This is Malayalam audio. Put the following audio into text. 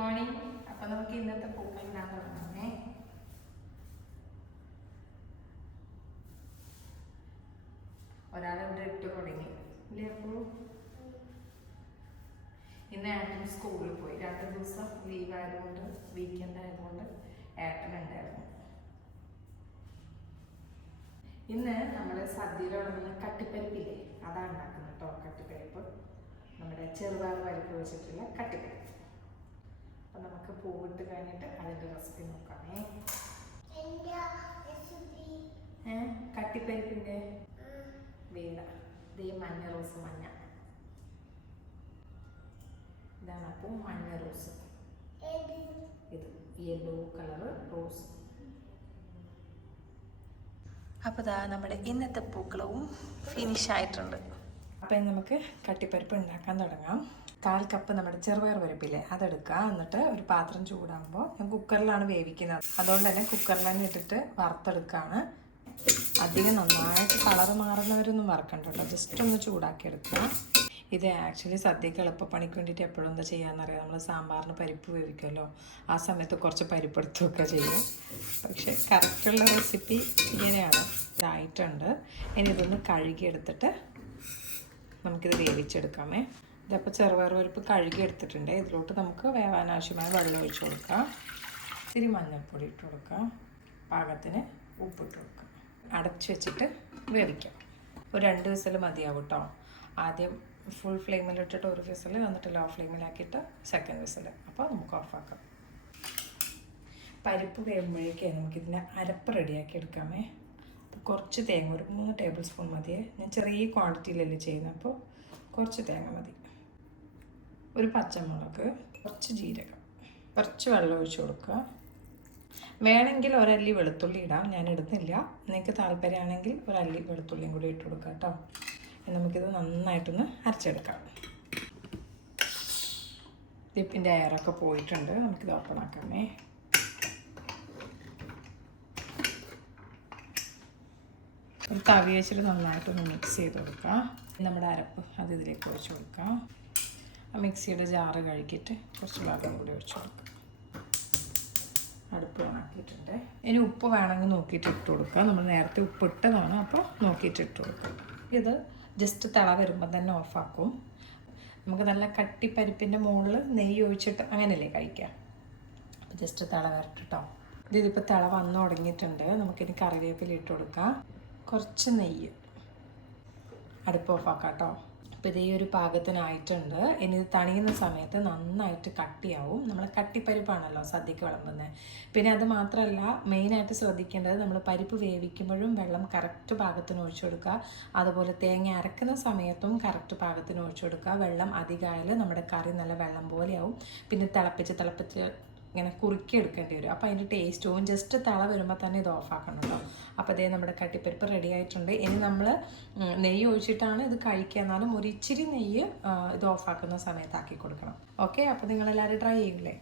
മോർണിംഗ്. അപ്പം നമുക്ക് ഇന്നത്തെ പൂക്കൾ ഇടാൻ തുടങ്ങാമേ. ഒരാളിവിടെ ഇട്ട് തുടങ്ങി ഇല്ലേ? അപ്പോൾ ഇന്ന് ഏട്ടൻ സ്കൂളിൽ പോയി. 2 ദിവസം ലീവ് ആയതുകൊണ്ട്, വീക്കെൻഡ് ആയതുകൊണ്ട് ഏട്ടൻ ഉണ്ടായിരുന്നു. ഇന്ന് നമ്മൾ സദ്യയിലുള്ള കട്ടിപ്പരിപ്പില്ലേ, അതാണ് ഉണ്ടാക്കുന്നത് കേട്ടോ. കട്ടിപ്പരിപ്പ്, നമ്മുടെ ചെറുപയർ പരിപ്പ് വെച്ചിട്ടുള്ള കട്ടിപ്പരിപ്പ്. അപ്പം നമുക്ക് പൂവിട്ട് കഴിഞ്ഞിട്ട് അതിൻ്റെ റെസിപ്പി നോക്കാമേ. കട്ടിപ്പരിപ്പിൻ്റെ വേല ദേ മഞ്ഞ റോസ്. മഞ്ഞ ഇതാണ്. അപ്പോൾ മഞ്ഞ റോസ്, ഇത് യെല്ലോ കളർ റോസ്. അപ്പോൾ ഇതാ നമ്മുടെ ഇന്നത്തെ പൂക്കളവും ഫിനിഷ് ആയിട്ടുണ്ട്. അപ്പം നമുക്ക് കട്ടിപ്പരിപ്പ് ഉണ്ടാക്കാൻ തുടങ്ങാം. 1/4 കപ്പ് നമ്മുടെ ചെറുപയർ പരിപ്പില്ലേ, അതെടുക്കുക. എന്നിട്ട് ഒരു പാത്രം ചൂടാകുമ്പോൾ, ഞാൻ കുക്കറിലാണ് വേവിക്കുന്നത്, അതുകൊണ്ട് തന്നെ കുക്കറിൽ തന്നെ ഇട്ടിട്ട് വറുത്തെടുക്കുകയാണ്. അധികം നന്നായിട്ട് കളറ് മാറുന്നവരൊന്നും വറക്കണ്ട കേട്ടോ, ജസ്റ്റ് ഒന്ന് ചൂടാക്കി എടുക്കുക. ഇത് ആക്ച്വലി സദ്യക്ക് എളുപ്പപ്പണിക്ക് വേണ്ടിയിട്ട് എപ്പോഴും എന്താ ചെയ്യാമെന്നറിയാം, നമ്മൾ സാമ്പാറിന് പരിപ്പ് വേവിക്കുമല്ലോ, ആ സമയത്ത് കുറച്ച് പരിപ്പ് എടുത്ത് വെക്കുക ചെയ്യും. പക്ഷേ കറക്റ്റുള്ള റെസിപ്പി ഇങ്ങനെയാണ്. ഇതായിട്ടുണ്ട്. ഇനി ഇതൊന്ന് കഴുകിയെടുത്തിട്ട് നമുക്കിത് വേവിച്ചെടുക്കാമേ. ഇതപ്പോൾ ചെറുപയർ പരിപ്പ് കഴുകി എടുത്തിട്ടുണ്ട്. ഇതിലോട്ട് നമുക്ക് വേവാൻ ആവശ്യമായ വെള്ളം ഒഴിച്ച് കൊടുക്കാം. ഇത്തിരി മഞ്ഞൾപ്പൊടി ഇട്ട് കൊടുക്കാം, പാകത്തിന് ഉപ്പിട്ട് കൊടുക്കാം. അടച്ച് വെച്ചിട്ട് വേവിക്കാം. ഒരു 2 വിസിൽ മതിയാവും കേട്ടോ. ആദ്യം ഫുൾ ഫ്ലെയിമിലിട്ടിട്ട് 1 വിസിൽ, എന്നിട്ട് ലോ ഫ്ലെയിമിലാക്കിയിട്ട് 2nd വിസിൽ. അപ്പോൾ നമുക്ക് ഓഫാക്കാം. പരിപ്പ് വേവുമ്പോഴേക്കേ നമുക്കിതിൻ്റെ അരപ്പ് റെഡിയാക്കി എടുക്കാമേ. അപ്പോൾ കുറച്ച് തേങ്ങ, ഒരു 3 ടേബിൾ സ്പൂൺ മതിയേ. ഞാൻ ചെറിയ ക്വാണ്ടിറ്റിയിലല്ലേ ചെയ്യുന്നത്, അപ്പോൾ കുറച്ച് തേങ്ങ മതി. ഒരു പച്ചമുളക്, കുറച്ച് ജീരകം, കുറച്ച് വെള്ളം ഒഴിച്ച് കൊടുക്കുക. വേണമെങ്കിൽ ഒരല്ലി വെളുത്തുള്ളി ഇടാം, ഞാൻ ഇടുന്നില്ല. നിങ്ങൾക്ക് താല്പര്യമാണെങ്കിൽ ഒരല്ലി വെളുത്തുള്ളിയും കൂടി ഇട്ട് കൊടുക്കാം കേട്ടോ. നമുക്കിത് നന്നായിട്ടൊന്ന് അരച്ചെടുക്കാം. ഇതിപ്പിൻ്റെ എയറൊക്കെ പോയിട്ടുണ്ട്. നമുക്കിത് ഓപ്പൺ ആക്കാമേ. ഒരു തവി വെച്ചിട്ട് നന്നായിട്ടൊന്ന് മിക്സ് ചെയ്ത് കൊടുക്കാം. നമ്മുടെ അരപ്പ് അത് ഇതിലേക്ക് ഒഴിച്ച് കൊടുക്കാം. ആ മിക്സിയുടെ ജാറ് കഴുകിയിട്ട് കുറച്ച് വെള്ളം കൂടി ഒഴിച്ച് കൊടുക്കാം. അടുപ്പ് ഓണാക്കിയിട്ടുണ്ട്. ഇനി ഉപ്പ് വേണമെങ്കിൽ നോക്കിയിട്ട് ഇട്ട് കൊടുക്കുക. നമ്മൾ നേരത്തെ ഉപ്പ് ഇട്ടതാണ്, അപ്പോൾ നോക്കിയിട്ട് ഇട്ട് കൊടുക്കുക. ഇത് ജസ്റ്റ് തിള വരുമ്പോൾ തന്നെ ഓഫാക്കും. നമുക്ക് നല്ല കട്ടിപ്പരിപ്പിൻ്റെ മുകളിൽ നെയ്യ് ഒഴിച്ചിട്ട് അങ്ങനെയല്ലേ കഴിക്കാം. അപ്പോൾ ജസ്റ്റ് തിള വരട്ടോ. ഇതിപ്പോൾ തിള വന്നു തുടങ്ങിയിട്ടുണ്ട്. നമുക്കിനി കറിവേപ്പില ഇട്ട് കൊടുക്കാം, കുറച്ച് നെയ്യ്. അടുപ്പ് ഓഫാക്കാം കേട്ടോ. അപ്പോൾ ഇതേ ഒരു പാകത്തിനായിട്ടുണ്ട്. ഇനി ഇത് തണിയുന്ന സമയത്ത് നന്നായിട്ട് കട്ടിയാവും. നമ്മൾ കട്ടിപ്പരിപ്പാണല്ലോ സദ്യക്ക് വിളമ്പുന്നത്. പിന്നെ അത് മാത്രമല്ല, മെയിനായിട്ട് ശ്രദ്ധിക്കേണ്ടത്, നമ്മൾ പരിപ്പ് വേവിക്കുമ്പോഴും വെള്ളം കറക്റ്റ് പാകത്തിന് ഒഴിച്ചു കൊടുക്കുക. അതുപോലെ തേങ്ങ അരക്കുന്ന സമയത്തും കറക്റ്റ് പാകത്തിന് ഒഴിച്ചു കൊടുക്കുക. വെള്ളം അധികമായാൽ നമ്മുടെ കറി നല്ല വെള്ളം പോലെയാവും. പിന്നെ തിളപ്പിച്ച് ഇങ്ങനെ കുറുക്കി എടുക്കേണ്ടി വരും. അപ്പോൾ അതിൻ്റെ ടേസ്റ്റും, ജസ്റ്റ് തിള വരുമ്പോൾ തന്നെ ഇത് ഓഫാക്കണം കേട്ടോ. അപ്പോൾ അതേ നമ്മുടെ കട്ടിപ്പരിപ്പ് റെഡി ആയിട്ടുണ്ട്. ഇനി നമ്മൾ നെയ്യ് ഒഴിച്ചിട്ടാണ് ഇത് കഴിക്കുക, എന്നാലും ഒരു ഇച്ചിരി നെയ്യ് ഇത് ഓഫാക്കുന്ന സമയത്ത് ആക്കി കൊടുക്കണം. ഓക്കെ, അപ്പോൾ നിങ്ങളെല്ലാവരും ട്രൈ ചെയ്യില്ലേ?